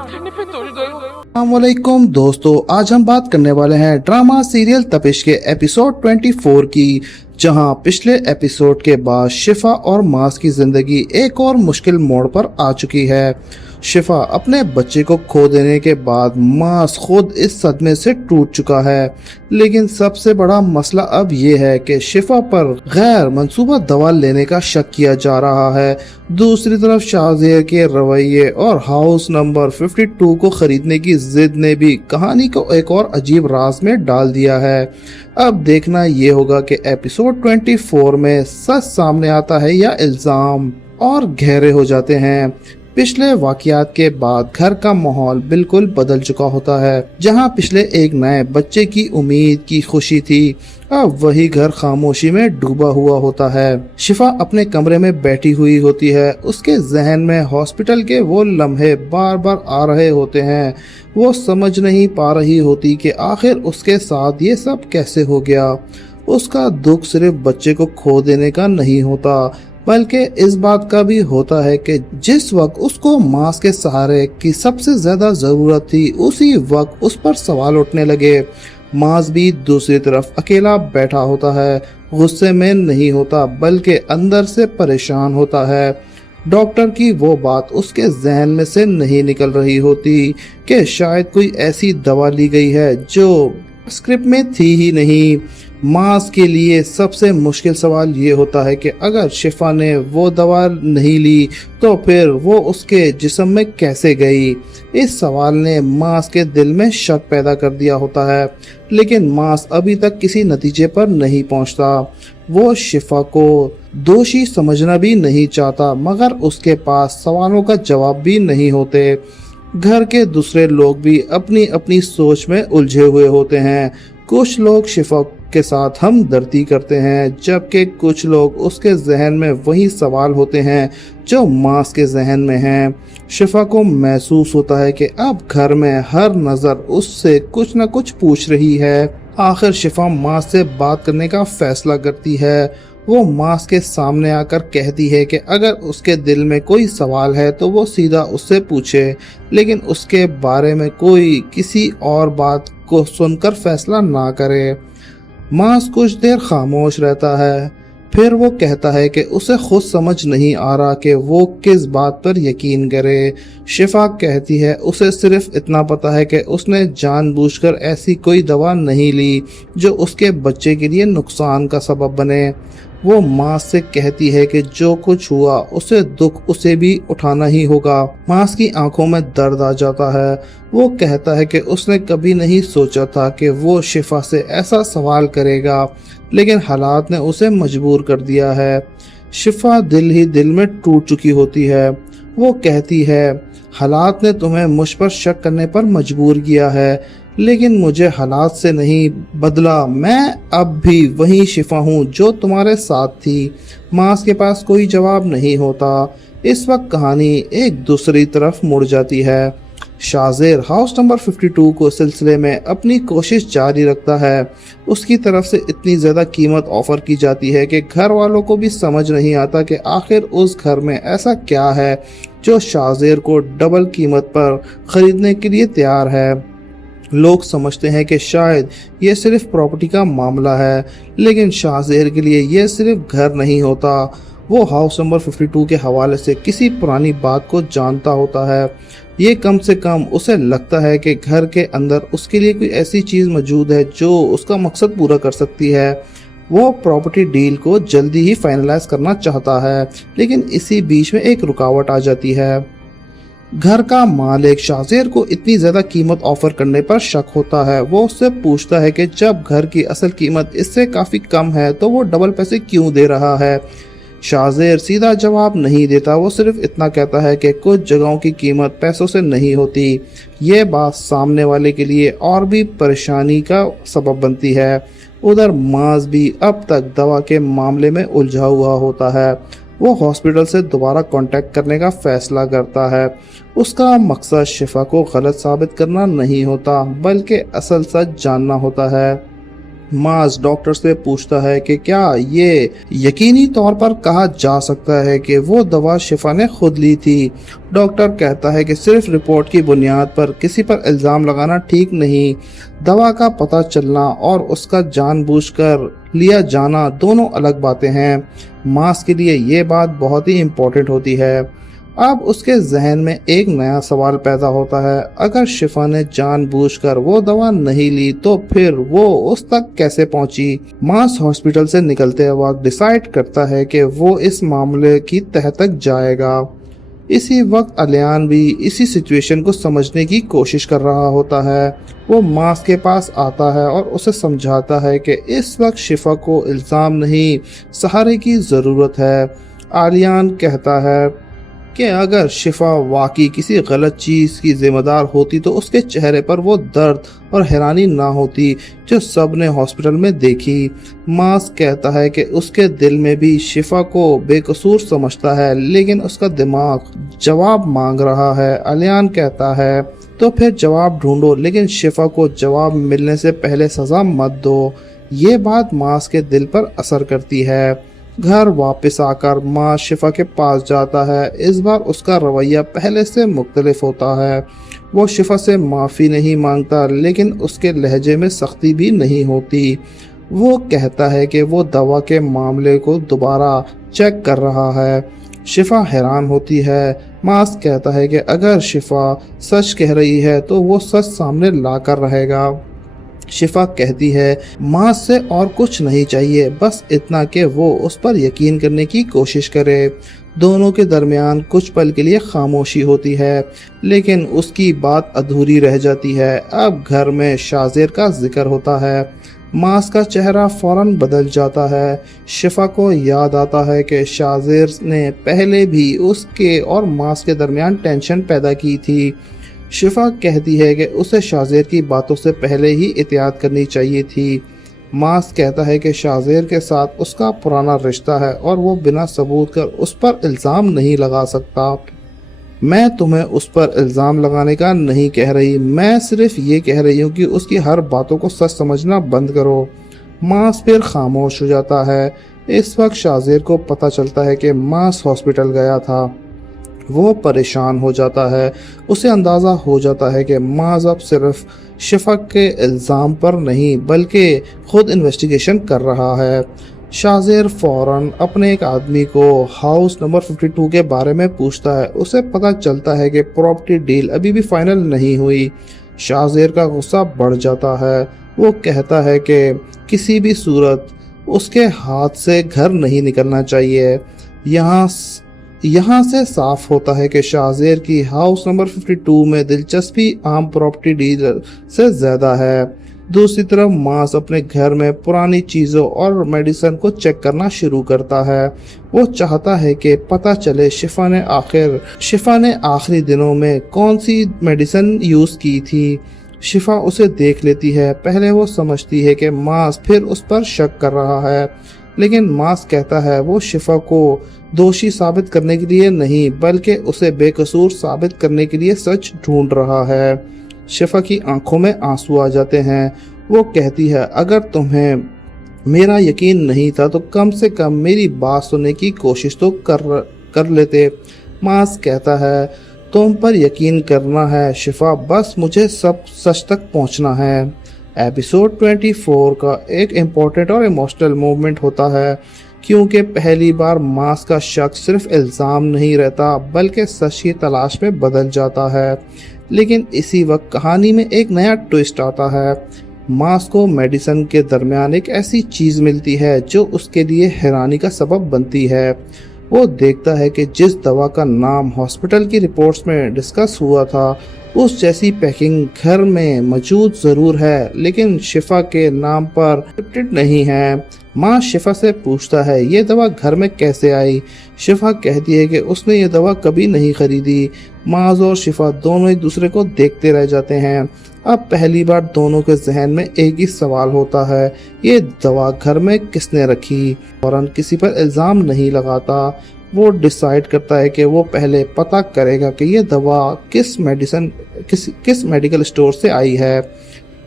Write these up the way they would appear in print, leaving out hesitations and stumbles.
अस्सलामुअलैकुम दोस्तों, आज हम बात करने वाले हैं ड्रामा सीरियल तपिश के एपिसोड 24 की, जहां पिछले एपिसोड के बाद शिफा और मास की जिंदगी एक और मुश्किल मोड़ पर आ चुकी है। शिफा अपने बच्चे को खो देने के बाद मास खुद इस सदमे से टूट चुका है, लेकिन सबसे बड़ा मसला अब ये है कि शिफा पर गैर मंसूबा दवा लेने का शक किया जा रहा है। दूसरी तरफ शाहजेर के रवैये और हाउस नंबर 52 को खरीदने की जिद ने भी कहानी को एक और अजीब राज में डाल दिया है। अब देखना ये होगा कि एपिसोड 24 में सच सामने आता है या इल्जाम और गहरे हो जाते हैं। पिछले वाकयात के बाद घर का माहौल बिल्कुल बदल चुका होता है। जहां पिछले एक नए बच्चे की उम्मीद की खुशी थी, अब वही घर खामोशी में डूबा हुआ होता है। शिफा अपने कमरे में बैठी हुई होती है। उसके जहन में हॉस्पिटल के वो लम्हे बार बार आ रहे होते हैं। वो समझ नहीं पा रही होती कि आखिर उसके साथ ये सब कैसे हो गया। उसका दुख सिर्फ बच्चे को खो देने का नहीं होता, बल्कि इस बात का भी होता है कि जिस वक्त उसको मास के सहारे की सबसे ज्यादा जरूरत थी, उसी वक्त उस पर सवाल उठने लगे। मास भी दूसरी तरफ अकेला बैठा होता है, गुस्से में नहीं होता बल्कि अंदर से परेशान होता है। डॉक्टर की वो बात उसके जहन में से नहीं निकल रही होती कि शायद कोई ऐसी दवा ली गई है जो स्क्रिप्ट में थी ही नहीं। मास के लिए सबसे मुश्किल सवाल ये होता है कि अगर शिफा ने वो दवा नहीं ली तो फिर वो उसके जिस्म में कैसे गई। इस सवाल ने मास के दिल में शक पैदा कर दिया होता है, लेकिन मास अभी तक किसी नतीजे पर नहीं पहुंचता। वो शिफा को दोषी समझना भी नहीं चाहता, मगर उसके पास सवालों का जवाब भी नहीं होते। घर के दूसरे लोग भी अपनी अपनी सोच में उलझे हुए होते हैं। कुछ लोग शिफा के साथ हमदर्दी करते हैं, जबकि कुछ लोग उसके जहन में वही सवाल होते हैं जो मास के जहन में हैं। शिफा को महसूस होता है कि अब घर में हर नज़र उससे कुछ न कुछ पूछ रही है। आखिर शिफा मास से बात करने का फैसला करती है। वो मास के सामने आकर कहती है कि अगर उसके दिल में कोई सवाल है तो वो सीधा उससे पूछे, लेकिन उसके बारे में कोई किसी और बात को सुनकर फैसला ना करे। मास कुछ देर खामोश रहता है, फिर वो कहता है कि उसे खुद समझ नहीं आ रहा कि वो किस बात पर यकीन करे। शिफा कहती है उसे सिर्फ इतना पता है कि उसने जानबूझकर ऐसी कोई दवा नहीं ली जो उसके बच्चे के लिए नुकसान का सबब बने। वो मास से कहती है कि जो कुछ हुआ उसे दुख उसे भी उठाना ही होगा। मास की आंखों में दर्द आ जाता है। वो कहता है कि उसने कभी नहीं सोचा था कि वो शिफा से ऐसा सवाल करेगा, लेकिन हालात ने उसे मजबूर कर दिया है। शिफा दिल ही दिल में टूट चुकी होती है। वो कहती है हालात ने तुम्हें मुझ पर शक करने पर मजबूर किया है, लेकिन मुझे हालात से नहीं बदला। मैं अब भी वही शिफा हूँ जो तुम्हारे साथ थी। मास के पास कोई जवाब नहीं होता। इस वक्त कहानी एक दूसरी तरफ मुड़ जाती है। शाहजेर हाउस नंबर 52 को सिलसिले में अपनी कोशिश जारी रखता है। उसकी तरफ से इतनी ज़्यादा कीमत ऑफर की जाती है कि घर वालों को भी समझ नहीं आता कि आखिर उस घर में ऐसा क्या है जो शाहजेर को डबल कीमत पर खरीदने के लिए तैयार है। लोग समझते हैं कि शायद ये सिर्फ प्रॉपर्टी का मामला है, लेकिन शाहजेर के लिए ये सिर्फ घर नहीं होता। वो हाउस नंबर 52 के हवाले से किसी पुरानी बात को जानता होता है। ये कम से कम उसे लगता है कि घर के अंदर उसके लिए कोई ऐसी चीज़ मौजूद है जो उसका मकसद पूरा कर सकती है। वो प्रॉपर्टी डील को जल्दी ही फाइनलाइज करना चाहता है, लेकिन इसी बीच में एक रुकावट आ जाती है। घर का मालिक शाहजेर को इतनी ज्यादा कीमत ऑफर करने पर शक होता है। वो उससे पूछता है कि जब घर की असल कीमत इससे काफी कम है तो वो डबल पैसे क्यों दे रहा है। शाहजेर सीधा जवाब नहीं देता। वो सिर्फ इतना कहता है कि कुछ जगहों की कीमत पैसों से नहीं होती। ये बात सामने वाले के लिए और भी परेशानी का सबब बनती है। उधर मास भी अब तक दवा के मामले में उलझा हुआ होता है। वो हॉस्पिटल से दोबारा कांटेक्ट करने का फैसला करता है। उसका मकसद शिफा को गलत साबित करना नहीं होता, बल्कि असल सच जानना होता है। मास डॉक्टर से पूछता है कि क्या ये यकीनी तौर पर कहा जा सकता है कि वो दवा शिफा ने खुद ली थी। डॉक्टर कहता है कि सिर्फ रिपोर्ट की बुनियाद पर किसी पर इल्ज़ाम लगाना ठीक नहीं। दवा का पता चलना और उसका जानबूझकर लिया जाना दोनों अलग बातें हैं। मास के लिए ये बात बहुत ही इम्पोर्टेंट होती है। अब उसके जहन में एक नया सवाल पैदा होता है, अगर शिफा ने जानबूझकर वो दवा नहीं ली तो फिर वो उस तक कैसे पहुंची। मास हॉस्पिटल से निकलते वक्त डिसाइड करता है कि वो इस मामले की तह तक जाएगा। इसी वक्त अलियान भी इसी सिचुएशन को समझने की कोशिश कर रहा होता है। वो मास के पास आता है और उसे समझाता है कि इस वक्त शिफा को इल्ज़ाम नहीं, सहारे की ज़रूरत है। आलियान कहता है कि अगर शिफा वाकई किसी गलत चीज़ की जिम्मेदार होती तो उसके चेहरे पर वो दर्द और हैरानी ना होती जो सब ने हॉस्पिटल में देखी। मास कहता है कि उसके दिल में भी शिफा को बेकसूर समझता है, लेकिन उसका दिमाग जवाब मांग रहा है। अलियान कहता है तो फिर जवाब ढूंढो, लेकिन शिफा को जवाब मिलने से पहले सज़ा मत दो। ये बात मास के दिल पर असर करती है। घर वापस आकर माँ शिफा के पास जाता है। इस बार उसका रवैया पहले से मुख्तलिफ होता है। वो शिफा से माफ़ी नहीं मांगता, लेकिन उसके लहजे में सख्ती भी नहीं होती। वो कहता है कि वो दवा के मामले को दोबारा चेक कर रहा है। शिफा हैरान होती है। मास कहता है कि अगर शिफा सच कह रही है तो वो सच सामने ला कर रहेगा। शिफा कहती है मास से और कुछ नहीं चाहिए, बस इतना कि वो उस पर यकीन करने की कोशिश करे। दोनों के दरमियान कुछ पल के लिए खामोशी होती है, लेकिन उसकी बात अधूरी रह जाती है। अब घर में शाज़ेर का जिक्र होता है। मास का चेहरा फौरन बदल जाता है। शिफा को याद आता है कि शाज़ेर ने पहले भी उसके और मास के दरमियान टेंशन पैदा की थी। शिफा कहती है कि उसे शाज़ेर की बातों से पहले ही एहतियात करनी चाहिए थी। मास कहता है कि शाज़ेर के साथ उसका पुराना रिश्ता है और वो बिना सबूत कर उस पर इल्ज़ाम नहीं लगा सकता। मैं तुम्हें उस पर इल्ज़ाम लगाने का नहीं कह रही, मैं सिर्फ ये कह रही हूँ कि उसकी हर बातों को सच समझना बंद करो। मास फिर खामोश हो जाता है। इस वक्त शाज़ेर को पता चलता है कि मास हॉस्पिटल गया था। वो परेशान हो जाता है। उसे अंदाज़ा हो जाता है कि मास अब सिर्फ शिफा के इल्ज़ाम पर नहीं बल्कि खुद इन्वेस्टिगेशन कर रहा है। शाज़ेर फ़ौरन अपने एक आदमी को हाउस नंबर 52 के बारे में पूछता है। उसे पता चलता है कि प्रॉपर्टी डील अभी भी फाइनल नहीं हुई। शाज़ेर का गुस्सा बढ़ जाता है। वो कहता है कि किसी भी सूरत उसके हाथ से घर नहीं निकलना चाहिए। यहाँ से साफ होता है कि शाज़ेर की हाउस नंबर 52 में दिलचस्पी आम प्रॉपर्टी डीलर से ज़्यादा है। दूसरी तरफ मास अपने घर में पुरानी चीज़ों और मेडिसिन को चेक करना शुरू करता है। वो चाहता है कि पता चले शिफा ने आखिरी दिनों में कौन सी मेडिसिन यूज़ की थी। शिफा उसे देख लेती है। पहले वो समझती है कि मास फिर उस पर शक कर रहा है, लेकिन मास कहता है वो शिफा को दोषी साबित करने के लिए नहीं बल्कि उसे बेकसूर साबित करने के लिए सच ढूंढ रहा है। शिफा की आंखों में आंसू आ जाते हैं। वो कहती है अगर तुम्हें मेरा यकीन नहीं था तो कम से कम मेरी बात सुनने की कोशिश तो कर लेते। मास कहता है तुम पर यकीन करना है शिफा, बस मुझे सब सच तक पहुंचना है। एपिसोड 24 का एक इम्पोर्टेंट और इमोशनल मूवमेंट होता है, क्योंकि पहली बार मास का शक सिर्फ इल्ज़ाम नहीं रहता बल्कि सच की तलाश में बदल जाता है। लेकिन इसी वक्त कहानी में एक नया ट्विस्ट आता है। मास को मेडिसिन के दरमियान एक ऐसी चीज़ मिलती है जो उसके लिए हैरानी का सबब बनती है। वो देखता है कि जिस दवा का नाम हॉस्पिटल की रिपोर्ट्स में डिस्कस हुआ था उस जैसी पैकिंग घर में मौजूद ज़रूर है, लेकिन शिफा के नाम पर लिमिटेड नहीं है। माँ शिफा से पूछता है ये दवा घर में कैसे आई। शिफा कहती है कि उसने ये दवा कभी नहीं खरीदी। माज और शिफा दोनों एक दूसरे को देखते रह जाते हैं। अब पहली बार दोनों के जहन में एक ही सवाल होता है, ये दवा घर में किसने रखी। फौरन किसी पर इल्ज़ाम नहीं लगाता। वो डिसाइड करता है कि वो पहले पता करेगा कि ये दवा किस मेडिकल स्टोर से आई है।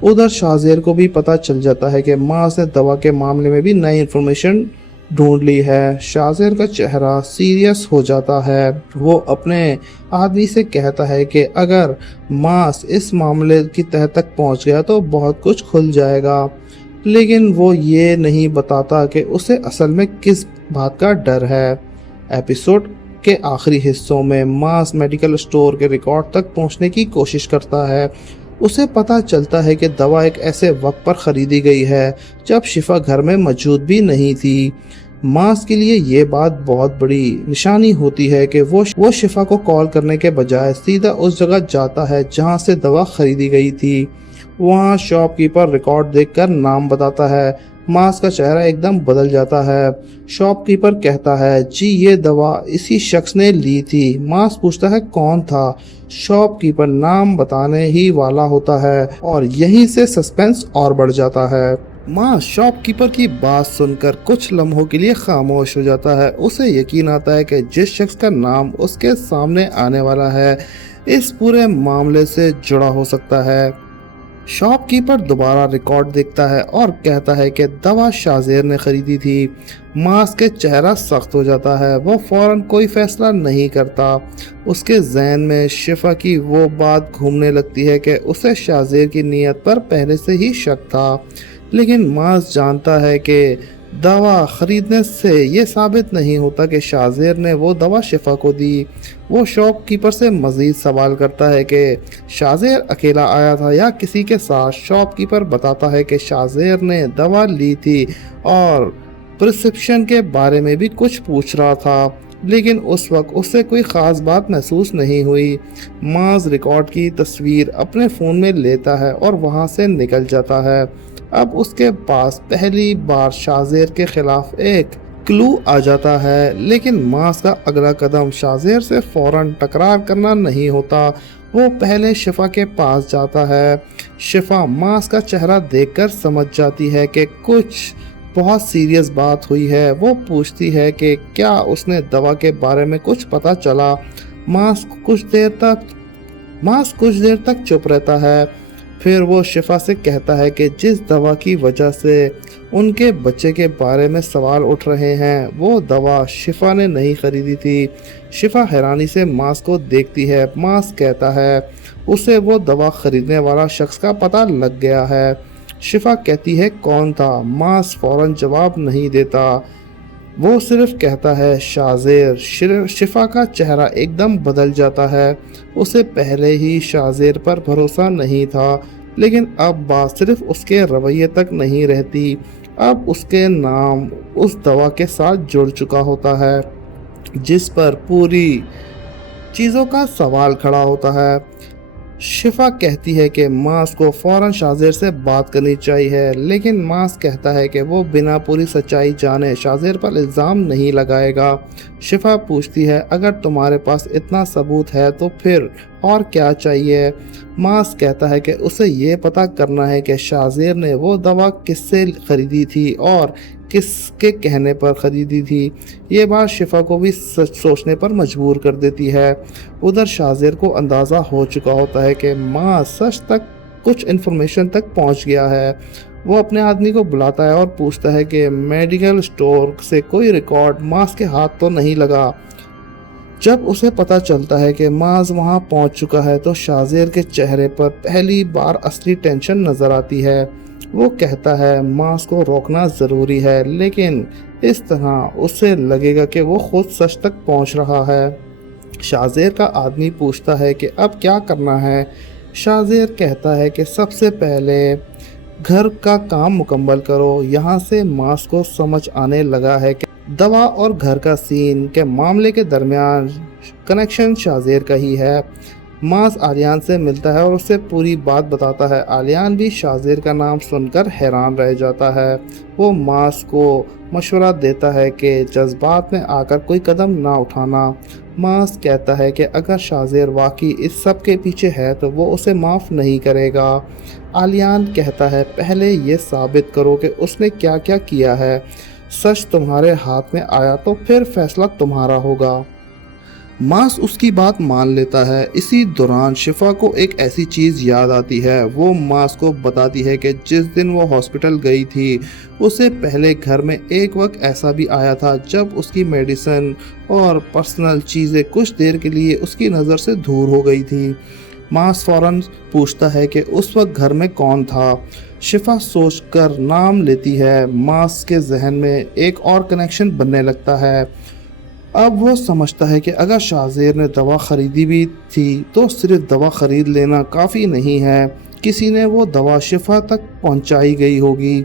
उधर शाहजेर को भी पता चल जाता है कि मास ने दवा के मामले में भी नई इन्फॉर्मेशन ढूंढ ली है। शाहजेर का चेहरा सीरियस हो जाता है। वो अपने आदमी से कहता है कि अगर मास इस मामले की तह तक पहुंच गया तो बहुत कुछ खुल जाएगा, लेकिन वो ये नहीं बताता कि उसे असल में किस बात का डर है। एपिसोड के आखिरी हिस्सों में मास मेडिकल स्टोर के रिकॉर्ड तक पहुंचने की कोशिश करता है। उसे पता चलता है कि दवा एक ऐसे वक्त पर खरीदी गई है जब शिफा घर में मौजूद भी नहीं थी। मास के लिए ये बात बहुत बड़ी निशानी होती है कि वो शिफा को कॉल करने के बजाय सीधा उस जगह जाता है जहां से दवा खरीदी गई थी। वहां शॉपकीपर रिकॉर्ड देखकर नाम बताता है। मास का चेहरा एकदम बदल जाता है। शॉपकीपर कहता है, जी ये दवा इसी शख्स ने ली थी। मास पूछता है कौन था। शॉपकीपर नाम बताने ही वाला होता है और यहीं से सस्पेंस और बढ़ जाता है। मास शॉपकीपर की बात सुनकर कुछ लम्हों के लिए खामोश हो जाता है। उसे यकीन आता है कि जिस शख्स का नाम उसके सामने आने वाला है इस पूरे मामले से जुड़ा हो सकता है। शॉपकीपर दोबारा रिकॉर्ड देखता है और कहता है कि दवा शाहजेर ने खरीदी थी। मास के चेहरा सख्त हो जाता है। वो फौरन कोई फैसला नहीं करता। उसके जहन में शिफा की वो बात घूमने लगती है कि उसे शाहजेर की नीयत पर पहले से ही शक था, लेकिन मास जानता है कि दवा खरीदने से ये साबित नहीं होता कि शाहजेर ने वो दवा शिफा को दी। वो शॉपकीपर से मज़ीद सवाल करता है कि शाहजेर अकेला आया था या किसी के साथ। शॉपकीपर बताता है कि शाहजेर ने दवा ली थी और प्रिस्क्रिप्शन के बारे में भी कुछ पूछ रहा था, लेकिन उस वक्त उससे कोई ख़ास बात महसूस नहीं हुई। मास रिकॉर्ड की तस्वीर अपने फ़ोन में लेता है और वहाँ से निकल जाता है। अब उसके पास पहली बार शाहजेर के खिलाफ एक क्लू आ जाता है, लेकिन मास का अगला कदम शाहजेर से फौरन टकरार करना नहीं होता। वो पहले शिफा के पास जाता है। शिफा मास का चेहरा देखकर समझ जाती है कि कुछ बहुत सीरियस बात हुई है। वो पूछती है कि क्या उसने दवा के बारे में कुछ पता चला। मास कुछ देर तक चुप रहता है। फिर वो शिफा से कहता है कि जिस दवा की वजह से उनके बच्चे के बारे में सवाल उठ रहे हैं वो दवा शिफा ने नहीं खरीदी थी। शिफा हैरानी से मास को देखती है। मास कहता है उसे वो दवा खरीदने वाला शख्स का पता लग गया है। शिफा कहती है कौन था। मास फौरन जवाब नहीं देता। वो सिर्फ कहता है शाहजेर। शिफा का चेहरा एकदम बदल जाता है। उसे पहले ही शाहजेर पर भरोसा नहीं था, लेकिन अब बात सिर्फ उसके रवैये तक नहीं रहती। अब उसके नाम उस दवा के साथ जुड़ चुका होता है जिस पर पूरी चीज़ों का सवाल खड़ा होता है। शिफा कहती है कि मास को फौरन शाहजेर से बात करनी चाहिए, लेकिन मास कहता है कि वो बिना पूरी सच्चाई जाने शाहजेर पर इल्ज़ाम नहीं लगाएगा। शिफा पूछती है अगर तुम्हारे पास इतना सबूत है तो फिर और क्या चाहिए। मास कहता है कि उसे ये पता करना है कि शाहजेर ने वो दवा किससे खरीदी थी और किसके कहने पर खरीदी थी। ये बात शिफा को भी सोचने पर मजबूर कर देती है। उधर शाहजेर को अंदाज़ा हो चुका होता है कि मास सच तक कुछ इन्फॉर्मेशन तक पहुंच गया है। वो अपने आदमी को बुलाता है और पूछता है कि मेडिकल स्टोर से कोई रिकॉर्ड मास के हाथ तो नहीं लगा। जब उसे पता चलता है कि मास वहां पहुंच चुका है तो शाहजेर के चेहरे पर पहली बार असली टेंशन नजर आती है। वो कहता है मास को रोकना ज़रूरी है, लेकिन इस तरह उसे लगेगा कि वो खुद सच तक पहुंच रहा है। शाहजेर का आदमी पूछता है कि अब क्या करना है। शाहजेर कहता है कि सबसे पहले घर का काम मुकम्मल करो। यहाँ से मास को समझ आने लगा है कि दवा और घर का सीन के मामले के दरमियान कनेक्शन शाहजेर का ही है। मास आलियान से मिलता है और उसे पूरी बात बताता है। आलियान भी शाहजेर का नाम सुनकर हैरान रह जाता है। वो मास को मशवरा देता है कि जज्बात में आकर कोई कदम ना उठाना। मास कहता है कि अगर शाहजेर वाकई इस सब के पीछे है तो वो उसे माफ़ नहीं करेगा। आलियान कहता है पहले ये साबित करो कि उसने क्या क्या किया है। सच तुम्हारे हाथ में आया तो फिर फैसला तुम्हारा होगा। मास उसकी बात मान लेता है। इसी दौरान शिफा को एक ऐसी चीज़ याद आती है। वो मास को बताती है कि जिस दिन वो हॉस्पिटल गई थी उससे पहले घर में एक वक्त ऐसा भी आया था जब उसकी मेडिसिन और पर्सनल चीज़ें कुछ देर के लिए उसकी नज़र से दूर हो गई थी। मास फौरन पूछता है कि उस वक्त घर में कौन था। शिफा सोचकर नाम लेती है। मास के जहन में एक और कनेक्शन बनने लगता है। अब वो समझता है कि अगर शाहज़ेर ने दवा ख़रीदी भी थी तो सिर्फ दवा ख़रीद लेना काफ़ी नहीं है, किसी ने वो दवा शिफा तक पहुंचाई गई होगी।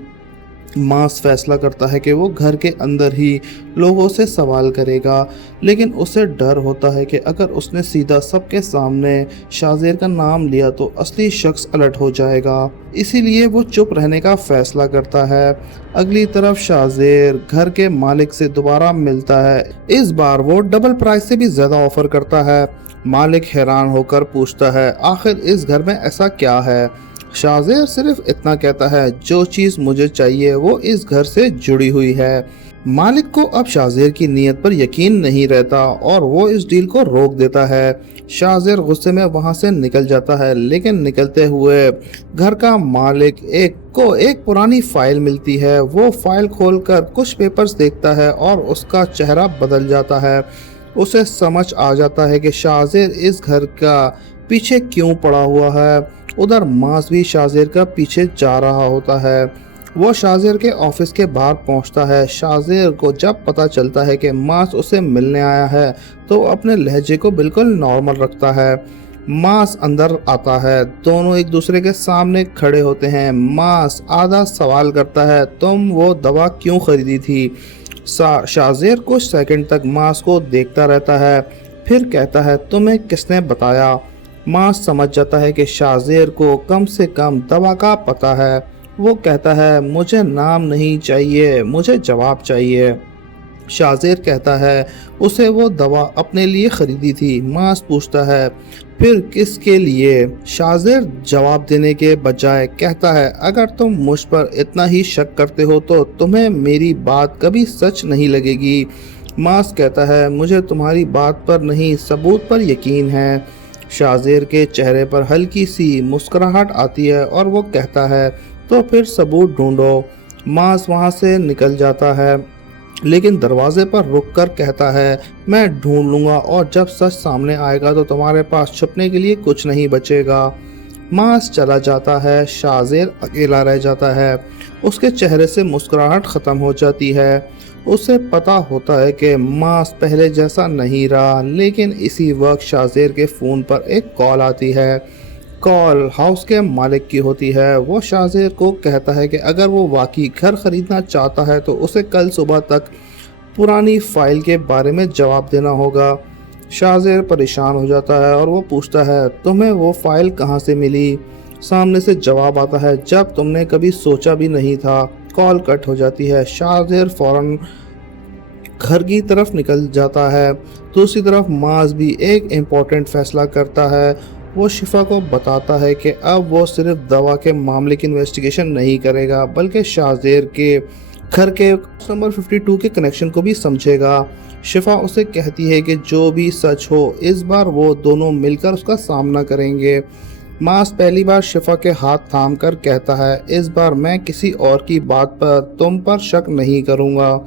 मास फैसला करता है कि वो घर के अंदर ही लोगों से सवाल करेगा, लेकिन उसे डर होता है कि अगर उसने सीधा सबके सामने शाहज़ेर का नाम लिया तो असली शख्स अलर्ट हो जाएगा। इसीलिए वो चुप रहने का फैसला करता है। अगली तरफ शाहज़ेर घर के मालिक से दोबारा मिलता है। इस बार वो डबल प्राइस से भी ज़्यादा ऑफर करता है। मालिक हैरान होकर पूछता है, आखिर इस घर में ऐसा क्या है? शाहज़ेर सिर्फ इतना कहता है, जो चीज़ मुझे चाहिए वो इस घर से जुड़ी हुई है। मालिक को अब शाहज़ेर की नीयत पर यकीन नहीं रहता और वो इस डील को रोक देता है। शाहज़ेर गुस्से में वहाँ से निकल जाता है, लेकिन निकलते हुए घर का मालिक एक पुरानी फाइल मिलती है। वो फाइल खोलकर कुछ पेपर्स देखता है और उसका चेहरा बदल जाता है। उसे समझ आ जाता है कि शाहज़ेर इस घर का पीछे क्यों पड़ा हुआ है। उधर मास भी शाहज़ेर का पीछे जा रहा होता है। वो शाहज़ेर के ऑफिस के बाहर पहुंचता है। शाहज़ेर को जब पता चलता है कि मास उसे मिलने आया है तो अपने लहजे को बिल्कुल नॉर्मल रखता है। मास अंदर आता है। दोनों एक दूसरे के सामने खड़े होते हैं। मास आधा सवाल करता है, तुम वो दवा क्यों खरीदी थी? शाहज़ेर कुछ सेकंड तक मास को देखता रहता है, फिर कहता है, तुम्हें किसने बताया? मास समझ जाता है कि शाहज़ेर को कम से कम दवा का पता है। वो कहता है, मुझे नाम नहीं चाहिए, मुझे जवाब चाहिए। शाहज़ेर कहता है उसे वो दवा अपने लिए ख़रीदी थी। मास पूछता है, फिर किसके लिए? शाहज़ेर जवाब देने के बजाय कहता है, अगर तुम मुझ पर इतना ही शक करते हो तो तुम्हें मेरी बात कभी सच नहीं लगेगी। मास कहता है, मुझे तुम्हारी बात पर नहीं, सबूत पर यकीन है। शाहज़ेर के चेहरे पर हल्की सी मुस्कुराहट आती है और वो कहता है, तो फिर सबूत ढूंढो। मास वहाँ से निकल जाता है, लेकिन दरवाजे पर रुककर कहता है, मैं ढूंढ लूँगा और जब सच सामने आएगा तो तुम्हारे पास छुपने के लिए कुछ नहीं बचेगा। मास चला जाता है। शाहज़ेर अकेला रह जाता है। उसके चेहरे से मुस्कुराहट ख़त्म हो जाती है। उसे पता होता है कि मास पहले जैसा नहीं रहा, लेकिन इसी वक्त शाहज़ेर के फ़ोन पर एक कॉल आती है। कॉल हाउस के मालिक की होती है। वो शाहज़ेर को कहता है कि अगर वो वाकई घर ख़रीदना चाहता है तो उसे कल सुबह तक पुरानी फ़ाइल के बारे में जवाब देना होगा। शाहज़ेर परेशान हो जाता है और वो पूछता है, तुम्हें वो फ़ाइल कहाँ से मिली? सामने से जवाब आता है, जब तुमने कभी सोचा भी नहीं था। कॉल कट हो जाती है। शाहज़ेर फ़ौरन घर की तरफ निकल जाता है। दूसरी तरफ मास भी एक इम्पोर्टेंट फ़ैसला करता है। वो शिफा को बताता है कि अब वो सिर्फ दवा के मामले की इन्वेस्टिगेशन नहीं करेगा, बल्कि शाहज़ेर के घर के नंबर 52 के कनेक्शन को भी समझेगा। शिफा उसे कहती है कि जो भी सच हो, इस बार वो दोनों मिलकर उसका सामना करेंगे। मास पहली बार शिफा के हाथ थाम कर कहता है, इस बार मैं किसी और की बात पर तुम पर शक नहीं करूँगा।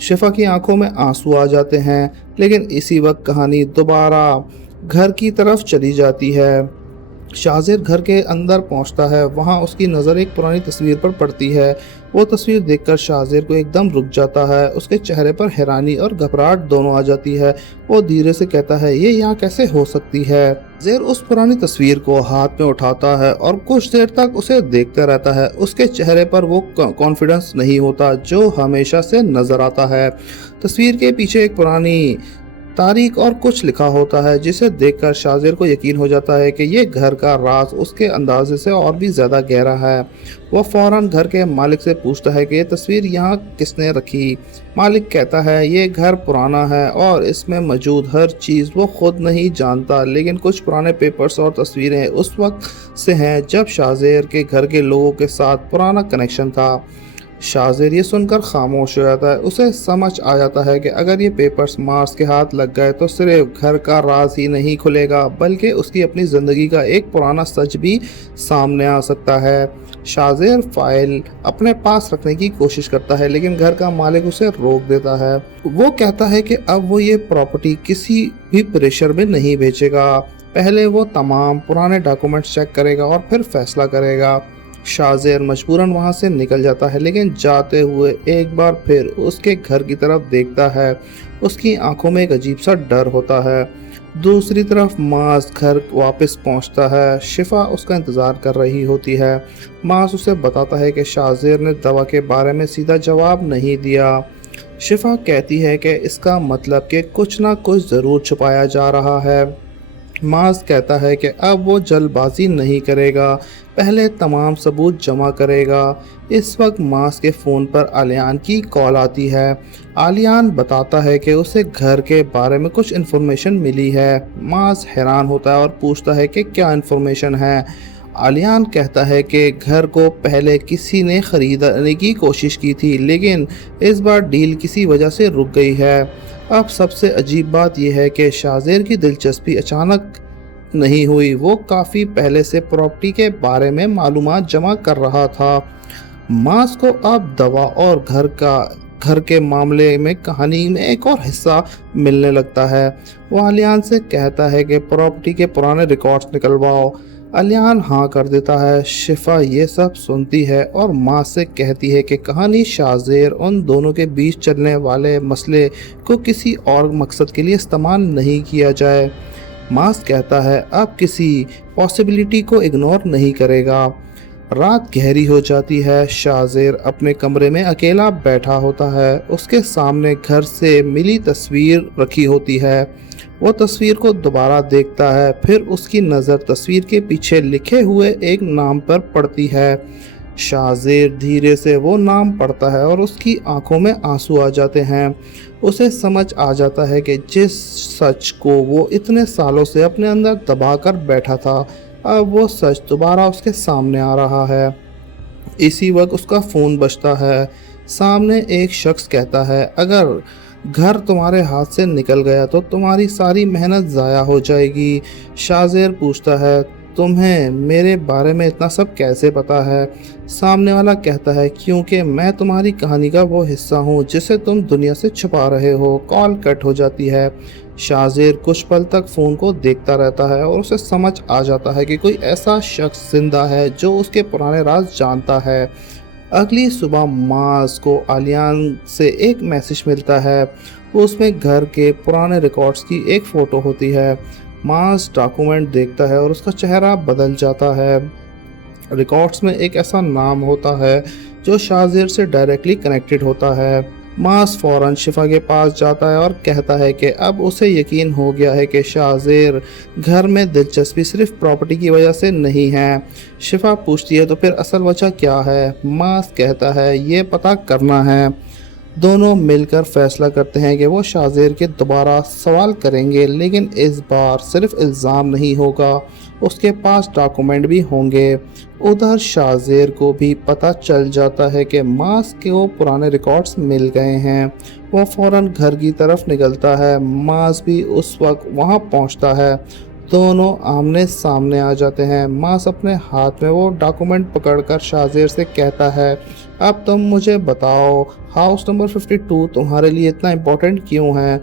शिफा की आंखों में आंसू आ जाते हैं, लेकिन इसी वक्त कहानी दोबारा घर की तरफ चली जाती है। शाहज़ेर घर के अंदर पहुंचता है। वहां उसकी नज़र एक पुरानी तस्वीर पर पड़ती है। वो तस्वीर देखकर शाहज़ेर को एकदम रुक जाता है। उसके चेहरे पर हैरानी और घबराहट दोनों आ जाती है। वो धीरे से कहता है, ये यहाँ कैसे हो सकती है? शाहज़ेर उस पुरानी तस्वीर को हाथ में उठाता है और कुछ देर तक उसे देखता रहता है। उसके चेहरे पर वो कॉन्फिडेंस नहीं होता जो हमेशा से नज़र आता है। तस्वीर के पीछे एक पुरानी तारीख और कुछ लिखा होता है, जिसे देखकर शाहज़ेर को यकीन हो जाता है कि ये घर का राज उसके अंदाजे से और भी ज़्यादा गहरा है। वह फ़ौरन घर के मालिक से पूछता है कि ये तस्वीर यहाँ किसने रखी। मालिक कहता है, ये घर पुराना है और इसमें मौजूद हर चीज़ वो खुद नहीं जानता, लेकिन कुछ पुराने पेपर्स और तस्वीरें उस वक्त से हैं जब शाहज़ेर के घर के लोगों के साथ पुराना कनेक्शन था। शाज़िर ये सुनकर खामोश हो जाता है। उसे समझ आ जाता है कि अगर ये पेपर्स मार्स के हाथ लग गए तो सिर्फ घर का राज ही नहीं खुलेगा, बल्कि उसकी अपनी ज़िंदगी का एक पुराना सच भी सामने आ सकता है। शाज़िर फाइल अपने पास रखने की कोशिश करता है, लेकिन घर का मालिक उसे रोक देता है। वो कहता है कि अब वो ये प्रॉपर्टी किसी भी प्रेशर में नहीं बेचेगा। पहले वो तमाम पुराने डॉक्यूमेंट्स चेक करेगा और फिर फैसला करेगा। शाज़िर मजबूरन वहाँ से निकल जाता है, लेकिन जाते हुए एक बार फिर उसके घर की तरफ देखता है। उसकी आंखों में एक अजीब सा डर होता है। दूसरी तरफ मास घर वापस पहुंचता है। शिफा उसका इंतज़ार कर रही होती है। मास उसे बताता है कि शाज़िर ने दवा के बारे में सीधा जवाब नहीं दिया। शिफा कहती है कि इसका मतलब कि कुछ ना कुछ ज़रूर छुपाया जा रहा है। मास कहता है कि अब वो जल्दबाजी नहीं करेगा, पहले तमाम सबूत जमा करेगा। इस वक्त मास के फ़ोन पर आलियान की कॉल आती है। आलियान बताता है कि उसे घर के बारे में कुछ इन्फॉर्मेशन मिली है। मास हैरान होता है और पूछता है कि क्या इन्फॉर्मेशन है। आलियान कहता है कि घर को पहले किसी ने ख़रीदने की कोशिश की थी, लेकिन इस बार डील किसी वजह से रुक गई है। अब सबसे अजीब बात यह है कि शाज़िर की दिलचस्पी अचानक नहीं हुई। वो काफ़ी पहले से प्रॉपर्टी के बारे में मालूमात जमा कर रहा था। मास को अब दवा और घर के मामले में कहानी में एक और हिस्सा मिलने लगता है। वो आलियान से कहता है कि प्रॉपर्टी के पुराने रिकॉर्ड्स निकलवाओ। आलियान हाँ कर देता है। शिफा ये सब सुनती है और माँ से कहती है कि कहानी शाज़िर उन दोनों के बीच चलने वाले मसले को किसी और मकसद के लिए इस्तेमाल नहीं किया जाए। मास कहता है अब किसी पॉसिबिलिटी को इग्नोर नहीं करेगा। रात गहरी हो जाती है। शाज़िर अपने कमरे में अकेला बैठा होता है। उसके सामने घर से मिली तस्वीर रखी होती है। वो तस्वीर को दोबारा देखता है, फिर उसकी नज़र तस्वीर के पीछे लिखे हुए एक नाम पर पड़ती है। शाज़िर धीरे से वो नाम पढ़ता है और उसकी आंखों में आंसू आ जाते हैं। उसे समझ आ जाता है कि जिस सच को वो इतने सालों से अपने अंदर दबा कर बैठा था, अब वो सच दोबारा उसके सामने आ रहा है। इसी वक्त उसका फ़ोन बजता है। सामने एक शख्स कहता है, अगर घर तुम्हारे हाथ से निकल गया तो तुम्हारी सारी मेहनत ज़ाया हो जाएगी। शाज़िर पूछता है, तुम्हें मेरे बारे में इतना सब कैसे पता है? सामने वाला कहता है, क्योंकि मैं तुम्हारी कहानी का वो हिस्सा हूँ जिसे तुम दुनिया से छुपा रहे हो। कॉल कट हो जाती है। शाज़िर कुछ पल तक फ़ोन को देखता रहता है और उसे समझ आ जाता है कि कोई ऐसा शख्स जिंदा है जो उसके पुराने राज जानता है। अगली सुबह मास को आलियान से एक मैसेज मिलता है। उसमें घर के पुराने रिकॉर्ड्स की एक फ़ोटो होती है। मास डॉक्यूमेंट देखता है और उसका चेहरा बदल जाता है। रिकॉर्ड्स में एक ऐसा नाम होता है जो शाज़िर से डायरेक्टली कनेक्टेड होता है। मास फ़ौरन शिफा के पास जाता है और कहता है कि अब उसे यकीन हो गया है कि शाज़िर घर में दिलचस्पी सिर्फ प्रॉपर्टी की वजह से नहीं है। शिफा पूछती है, तो फिर असल वजह क्या है? मास कहता है, ये पता करना है। दोनों मिलकर फैसला करते हैं कि वो शाज़िर के दोबारा सवाल करेंगे, लेकिन इस बार सिर्फ इल्ज़ाम नहीं होगा, उसके पास डॉक्यूमेंट भी होंगे। उधर शाज़िर को भी पता चल जाता है कि मास के वो पुराने रिकॉर्ड्स मिल गए हैं। वो फ़ौरन घर की तरफ निकलता है। मास भी उस वक्त वहाँ पहुँचता है। दोनों आमने सामने आ जाते हैं। मास अपने हाथ में वो डॉक्यूमेंट पकड़कर शाज़िर से कहता है, अब तुम मुझे बताओ, हाउस नंबर 52 तुम्हारे लिए इतना इम्पोर्टेंट क्यों है?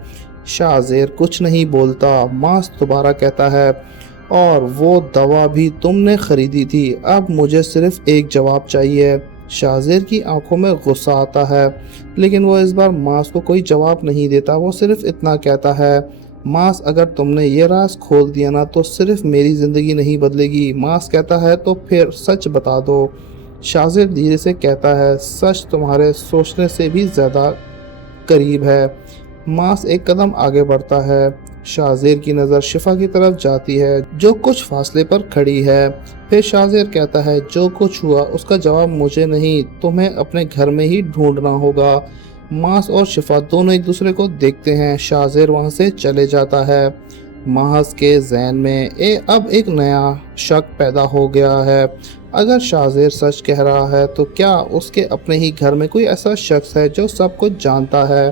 शाज़िर कुछ नहीं बोलता। मास दोबारा कहता है, और वो दवा भी तुमने ख़रीदी थी। अब मुझे सिर्फ एक जवाब चाहिए। शाज़िर की आंखों में गुस्सा आता है, लेकिन वो इस बार मास को कोई जवाब नहीं देता। वो सिर्फ इतना कहता है, मास अगर तुमने ये राज खोल दिया ना तो सिर्फ मेरी ज़िंदगी नहीं बदलेगी। मास कहता है, तो फिर सच बता दो। शाज़िर धीरे से कहता है, सच तुम्हारे सोचने से भी ज़्यादा करीब है। मास एक कदम आगे बढ़ता है। शाज़िर की नज़र शिफा की तरफ जाती है जो कुछ फासले पर खड़ी है। फिर शाज़िर कहता है, जो कुछ हुआ उसका जवाब मुझे नहीं, तुम्हें अपने घर में ही ढूंढना होगा। मास और शिफा दोनों एक दूसरे को देखते हैं। शाज़िर वहाँ से चले जाता है। महज के जहन में अब एक नया शक पैदा हो गया है। अगर शाज़ेर सच कह रहा है तो क्या उसके अपने ही घर में कोई ऐसा शख्स है जो सब कुछ जानता है।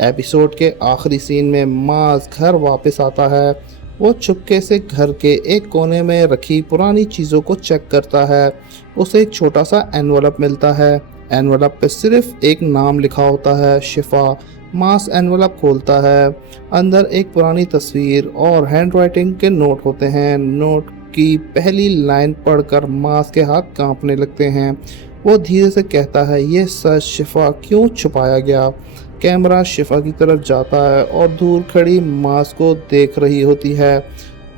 एपिसोड के आखिरी सीन में माज घर वापस आता है। वो चुपके से घर के एक कोने में रखी पुरानी चीज़ों को चेक करता है। उसे एक छोटा सा एनवलप मिलता है। एनवलप पे सिर्फ एक नाम लिखा होता है, शिफा। मास एनवलप खोलता है। अंदर एक पुरानी तस्वीर और हैंडराइटिंग के नोट होते हैं। नोट की पहली लाइन पढ़कर मास के हाथ कांपने लगते हैं। वो धीरे से कहता है, ये सच शिफा क्यों छुपाया गया। कैमरा शिफा की तरफ जाता है और दूर खड़ी मास को देख रही होती है।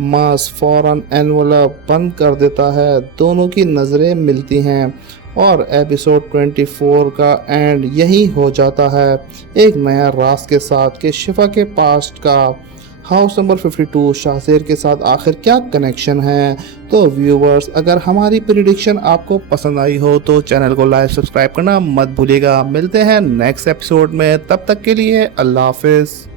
मास फौरन एनवलप बंद कर देता है। दोनों की नज़रें मिलती हैं और एपिसोड 24 का एंड यही हो जाता है, एक नया राज के साथ कि शिफा के पास्ट का हाउस नंबर 52 शाज़ेर के साथ आखिर क्या कनेक्शन है। तो व्यूवर्स, अगर हमारी प्रिडिक्शन आपको पसंद आई हो तो चैनल को लाइक सब्सक्राइब करना मत भूलिएगा। मिलते हैं नेक्स्ट एपिसोड में, तब तक के लिए अल्लाह हाफिज़।